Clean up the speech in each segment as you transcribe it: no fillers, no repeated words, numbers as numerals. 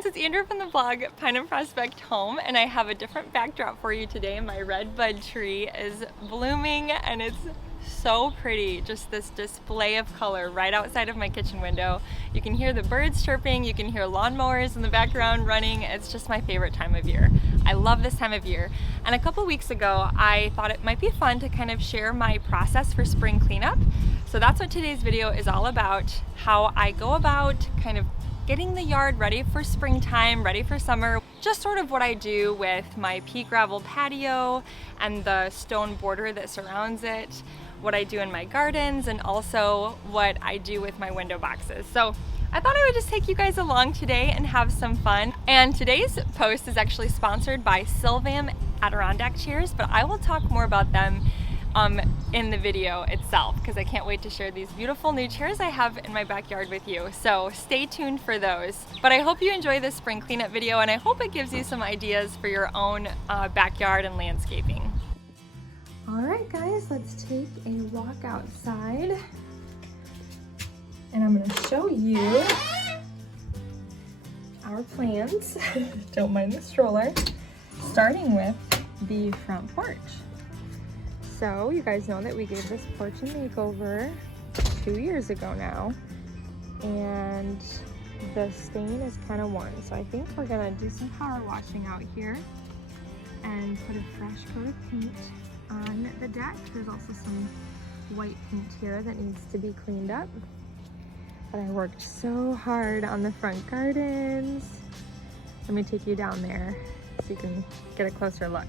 friends, it's Andrew from the blog Pine and Prospect Home, and I have a different backdrop for you today. My red bud tree is blooming and it's so pretty. Just this display of color right outside of my kitchen window. You can hear the birds chirping, you can hear lawnmowers in the background running. It's just my favorite time of year. I love this time of year. And a couple weeks ago, I thought it might be fun to kind of share my process for spring cleanup. So that's what today's video is all about, how I go about kind of getting the yard ready for springtime, ready for summer. Just sort of what I do with my pea gravel patio and the stone border that surrounds it, what I do in my gardens, and also what I do with my window boxes. So I thought I would just take you guys along today and have some fun. And today's post is actually sponsored by Sylvam Adirondack chairs, but I will talk more about them in the video itself because I can't wait to share these beautiful new chairs I have in my backyard with you. So stay tuned for those. But I hope you enjoy this spring cleanup video, and I hope it gives you some ideas for your own backyard and landscaping. All right guys, let's take a walk outside and I'm going to show you our plants. Don't mind the stroller. Starting with the front porch. So you guys know that we gave this porch a makeover 2 years ago now, and the stain is kind of worn. So I think we're gonna do some power washing out here and put a fresh coat of paint on the deck. There's also some white paint here that needs to be cleaned up. But I worked so hard on the front gardens. Let me take you down there so you can get a closer look.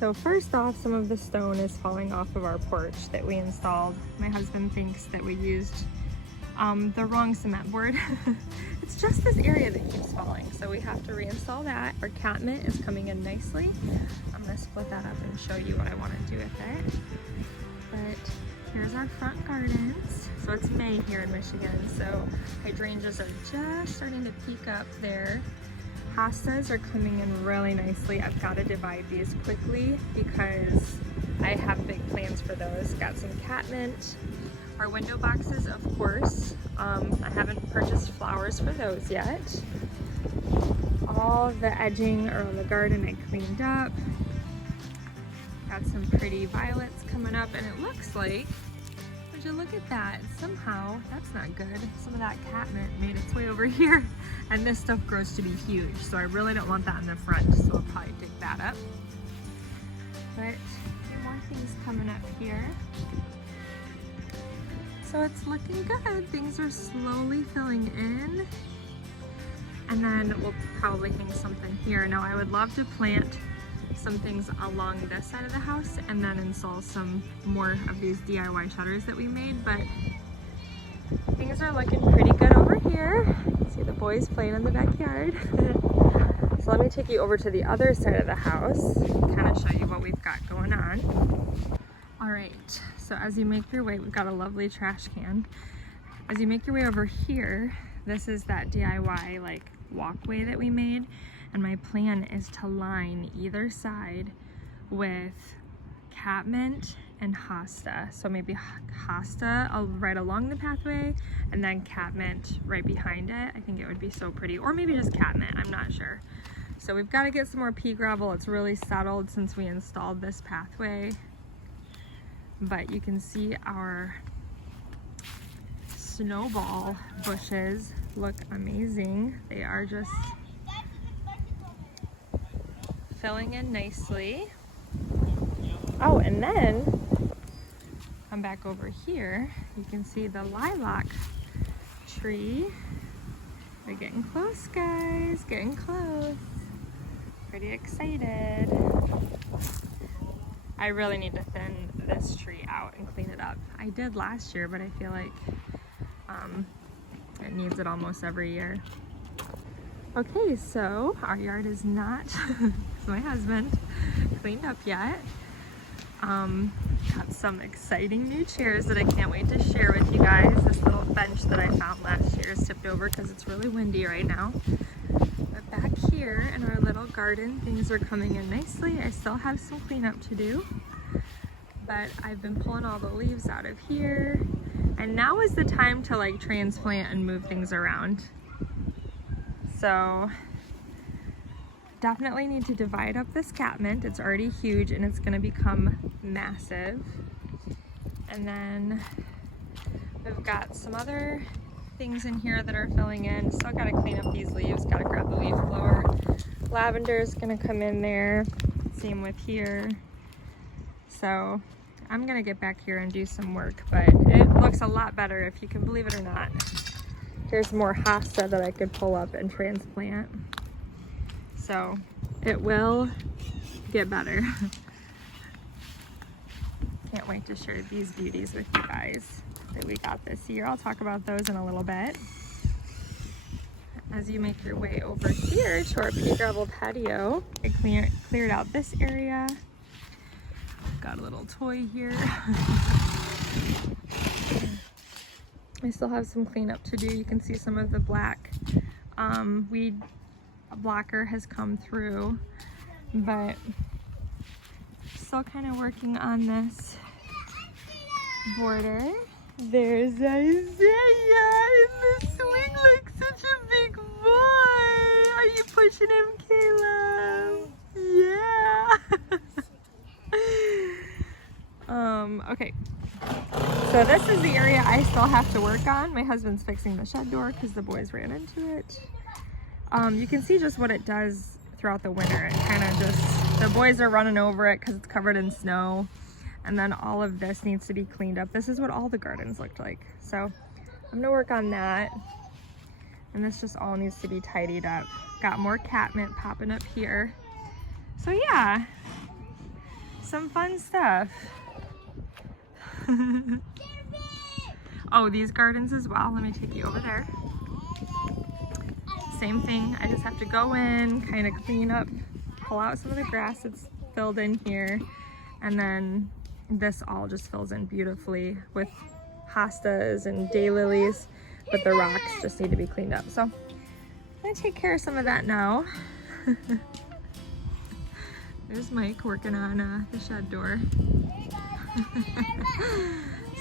So first off, some of the stone is falling off of our porch that we installed. My husband thinks that we used the wrong cement board. It's just this area that keeps falling, so we have to reinstall that. Our catmint is coming in nicely. I'm gonna split that up and show you what I want to do with it. But here's our front gardens. So it's May here in Michigan, so hydrangeas are just starting to peek up there. Hostas are coming in really nicely. I've got to divide these quickly because I have big plans for those. Got some catmint. Our window boxes, of course. I haven't purchased flowers for those yet. All the edging around the garden I cleaned up. Got some pretty violets coming up, and it looks like, would you look at that? Somehow, that's not good. Some of that catmint made its way over here, and this stuff grows to be huge, so I really don't want that in the front, so I'll probably dig that up. But more things coming up here. So it's looking good. Things are slowly filling in, and then we'll probably hang something here. Now I would love to plant some things along this side of the house and then install some more of these DIY shutters that we made, but things are looking pretty good over here. See the boys playing in the backyard. So let me take you over to the other side of the house, kind of show you what we've got going on. All right, so as you make your way, we've got a lovely trash can. As you make your way over here, this is that DIY like walkway that we made. And my plan is to line either side with catmint and hosta. So maybe hosta right along the pathway and then catmint right behind it. I think it would be so pretty. Or maybe just catmint, I'm not sure. So we've got to get some more pea gravel. It's really settled since we installed this pathway. But you can see our snowball bushes look amazing. They are just filling in nicely. Oh, and then come back over here. You can see the lilac tree. We're getting close, guys. Getting close. Pretty excited. I really need to thin this tree out and clean it up. I did last year, but I feel like it needs it almost every year. Okay, so our yard is not, my husband, cleaned up yet. Got some exciting new chairs that I can't wait to share with you guys. This little bench that I found last year is tipped over because it's really windy right now. But back here in our little garden, things are coming in nicely. I still have some cleanup to do, but I've been pulling all the leaves out of here. And now is the time to like transplant and move things around. So definitely need to divide up this catmint. It's already huge and it's gonna become massive. And then we've got some other things in here that are filling in. Still gotta clean up these leaves, gotta grab the leaf blower. Lavender is gonna come in there, same with here. So I'm gonna get back here and do some work, but it looks a lot better if you can believe it or not. Here's more hosta that I could pull up and transplant. So it will get better. Can't wait to share these beauties with you guys that we got this year. I'll talk about those in a little bit. As you make your way over here to our pea gravel patio, I cleared out this area. Got a little toy here. I still have some cleanup to do. You can see some of the black weed blocker has come through, but still kind of working on this border. There's Isaiah in the swing like such a big boy. Are you pushing him, Caleb? Yeah. Okay. So this is the area I still have to work on. My husband's fixing the shed door because the boys ran into it. You can see just what it does throughout the winter. It kind of just, the boys are running over it because it's covered in snow. And then all of this needs to be cleaned up. This is what all the gardens looked like. So I'm gonna work on that. And this just all needs to be tidied up. Got more catmint popping up here. So yeah, some fun stuff. Oh, these gardens as well. Let me take you over there. Same thing. I just have to go in, kind of clean up, pull out some of the grass that's filled in here, and then this all just fills in beautifully with hostas and daylilies, but the rocks just need to be cleaned up. So I'm gonna take care of some of that now. There's Mike working on the shed door.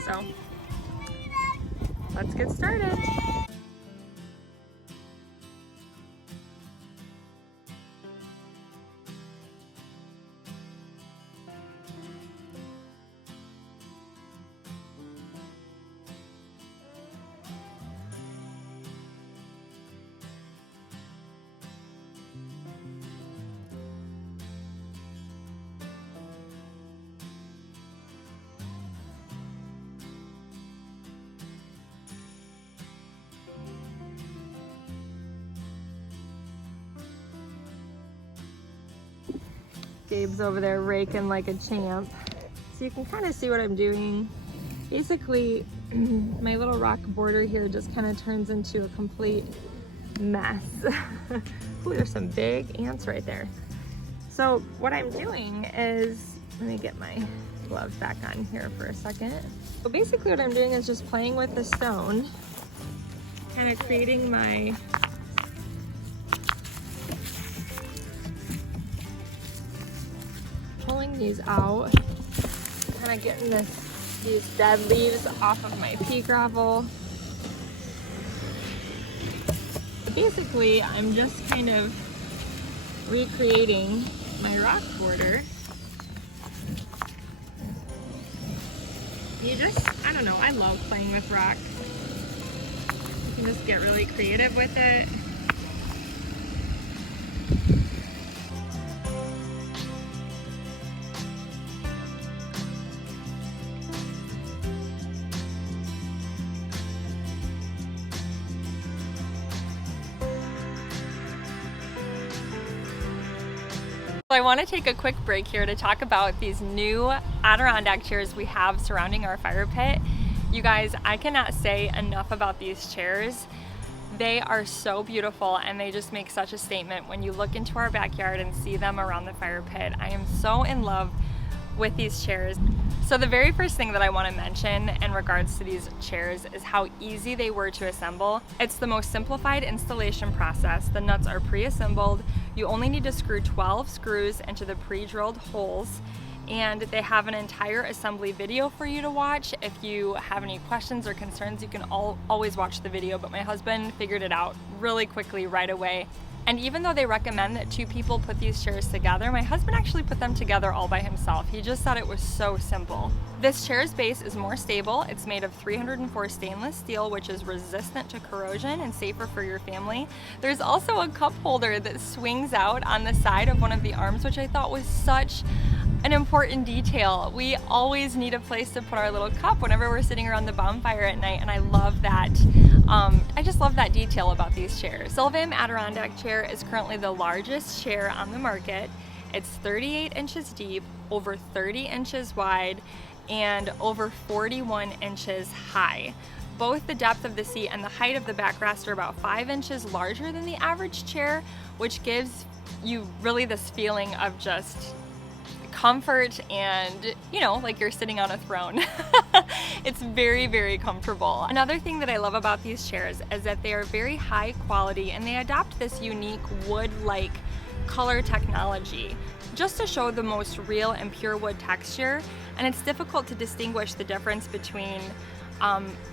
So let's get started. Gabe's over there raking like a champ. So you can kind of see what I'm doing. Basically, my little rock border here just kind of turns into a complete mess. Ooh, there's some big ants right there. So what I'm doing is, let me get my gloves back on here for a second. So basically what I'm doing is just playing with the stone, kind of creating my pulling these out, kind of getting these dead leaves off of my pea gravel. Basically, I'm just kind of recreating my rock border. I don't know, I love playing with rock. You can just get really creative with it. I want to take a quick break here to talk about these new Adirondack chairs we have surrounding our fire pit. You guys, I cannot say enough about these chairs. They are so beautiful and they just make such a statement when you look into our backyard and see them around the fire pit. I am so in love with these chairs. So the very first thing that I want to mention in regards to these chairs is how easy they were to assemble. It's the most simplified installation process. The nuts are pre-assembled. You only need to screw 12 screws into the pre-drilled holes, and they have an entire assembly video for you to watch. If you have any questions or concerns, you can always watch the video, but my husband figured it out really quickly right away. And even though they recommend that 2 people put these chairs together, my husband actually put them together all by himself. He just thought it was so simple. This chair's base is more stable. It's made of 304 stainless steel, which is resistant to corrosion and safer for your family. There's also a cup holder that swings out on the side of one of the arms, which I thought was such an important detail. We always need a place to put our little cup whenever we're sitting around the bonfire at night, and I love that. I just love that detail about these chairs. Sylvan Adirondack chair is currently the largest chair on the market. It's 38 inches deep, over 30 inches wide, and over 41 inches high. Both the depth of the seat and the height of the backrest are about 5 inches larger than the average chair, which gives you really this feeling of just comfort and, you know, like you're sitting on a throne. It's very, very comfortable. Another thing that I love about these chairs is that they are very high quality and they adopt this unique wood-like color technology just to show the most real and pure wood texture. And it's difficult to distinguish the difference between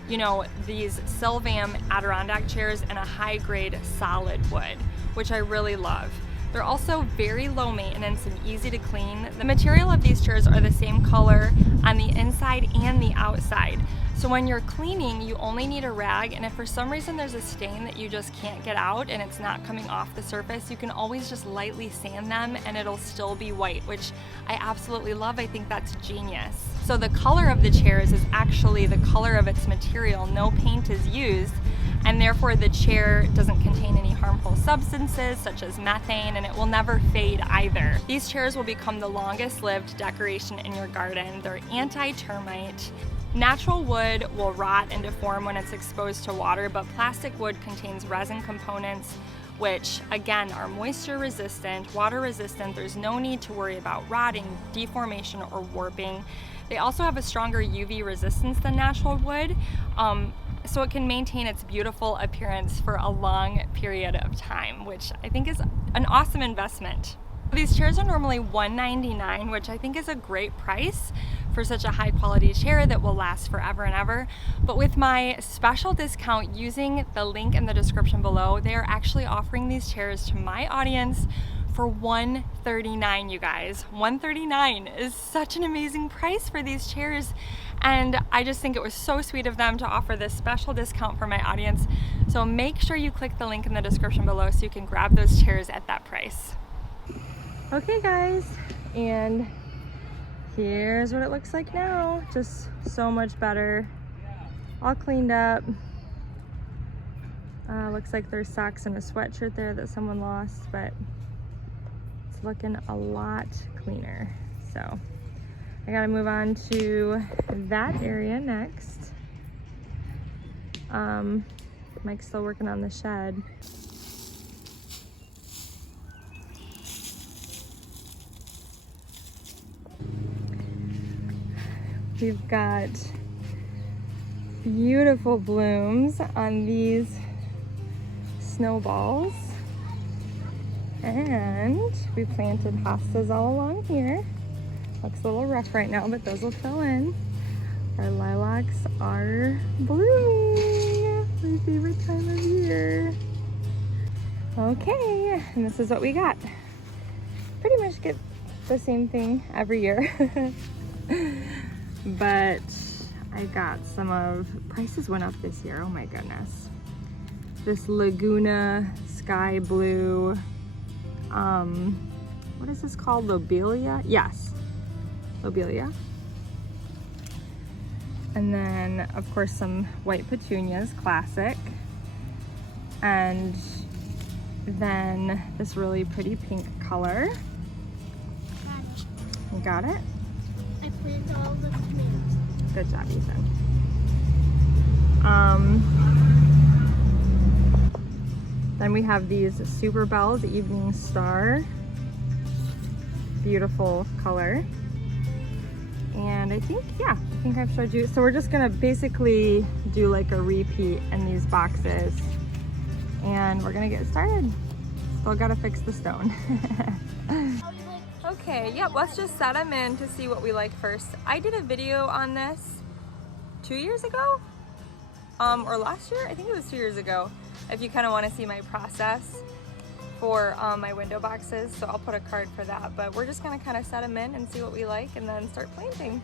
you know, these Sylvan Adirondack chairs and a high-grade solid wood, which I really love. They're also very low maintenance and easy to clean. The material of these chairs are the same color on the inside and the outside. So when you're cleaning, you only need a rag, and if for some reason there's a stain that you just can't get out and it's not coming off the surface, you can always just lightly sand them and it'll still be white, which I absolutely love. I think that's genius. So the color of the chairs is actually the color of its material. No paint is used, and therefore the chair doesn't contain any harmful substances such as methane, and it will never fade either. These chairs will become the longest lived decoration in your garden. They're anti-termite. Natural wood will rot and deform when it's exposed to water, but plastic wood contains resin components which again are moisture resistant, water resistant. There's no need to worry about rotting, deformation, or warping. They also have a stronger UV resistance than natural wood, so it can maintain its beautiful appearance for a long period of time, which I think is an awesome investment. These chairs are normally $199, which I think is a great price for such a high quality chair that will last forever and ever. But with my special discount using the link in the description below, they are actually offering these chairs to my audience for $139, you guys. $139 is such an amazing price for these chairs. And I just think it was so sweet of them to offer this special discount for my audience. So make sure you click the link in the description below so you can grab those chairs at that price. Okay guys, and here's what it looks like now. Just so much better. All cleaned up. Looks like there's socks and a sweatshirt there that someone lost, but it's looking a lot cleaner. So I gotta move on to that area next. Mike's still working on the shed. We've got beautiful blooms on these snowballs. And we planted hostas all along here. Looks a little rough right now, but those will fill in. Our lilacs are blooming. My favorite time of year. Okay, and this is what we got. Pretty much get the same thing every year. But I got some of, prices went up this year, oh my goodness. This Laguna Sky Blue, what is this called, Lobelia? Yes, Lobelia. And then of course some white petunias, classic. And then this really pretty pink color. You got it? I planted all the tomatoes. Good job, Ethan. Then we have these Super Bells Evening Star. Beautiful color. And I think, yeah, I think I've showed you. So we're just gonna basically do like a repeat in these boxes. And we're gonna get started. Still gotta fix the stone. Okay, yep, let's just set them in to see what we like first. I did a video on this 2 years ago, or last year? I think it was 2 years ago, if you kind of want to see my process for my window boxes. So I'll put a card for that, but we're just gonna kind of set them in and see what we like and then start planting.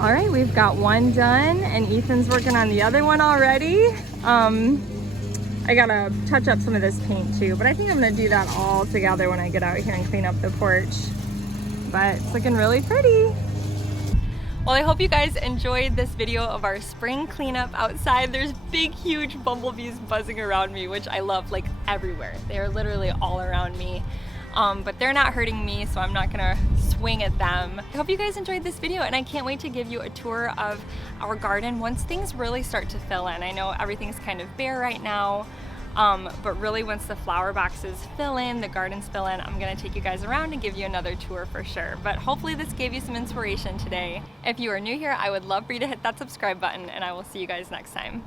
All right, we've got one done and Ethan's working on the other one already. I gotta touch up some of this paint too, but I think I'm gonna do that all together when I get out here and clean up the porch. But it's looking really pretty. Well, I hope you guys enjoyed this video of our spring cleanup outside. There's big, huge bumblebees buzzing around me, which I love, like everywhere. They're literally all around me. But they're not hurting me, so I'm not gonna swing at them. I hope you guys enjoyed this video, and I can't wait to give you a tour of our garden once things really start to fill in. I know everything's kind of bare right now, but really once the flower boxes fill in, the gardens fill in, I'm gonna take you guys around and give you another tour for sure. But hopefully this gave you some inspiration today. If you are new here, I would love for you to hit that subscribe button, and I will see you guys next time.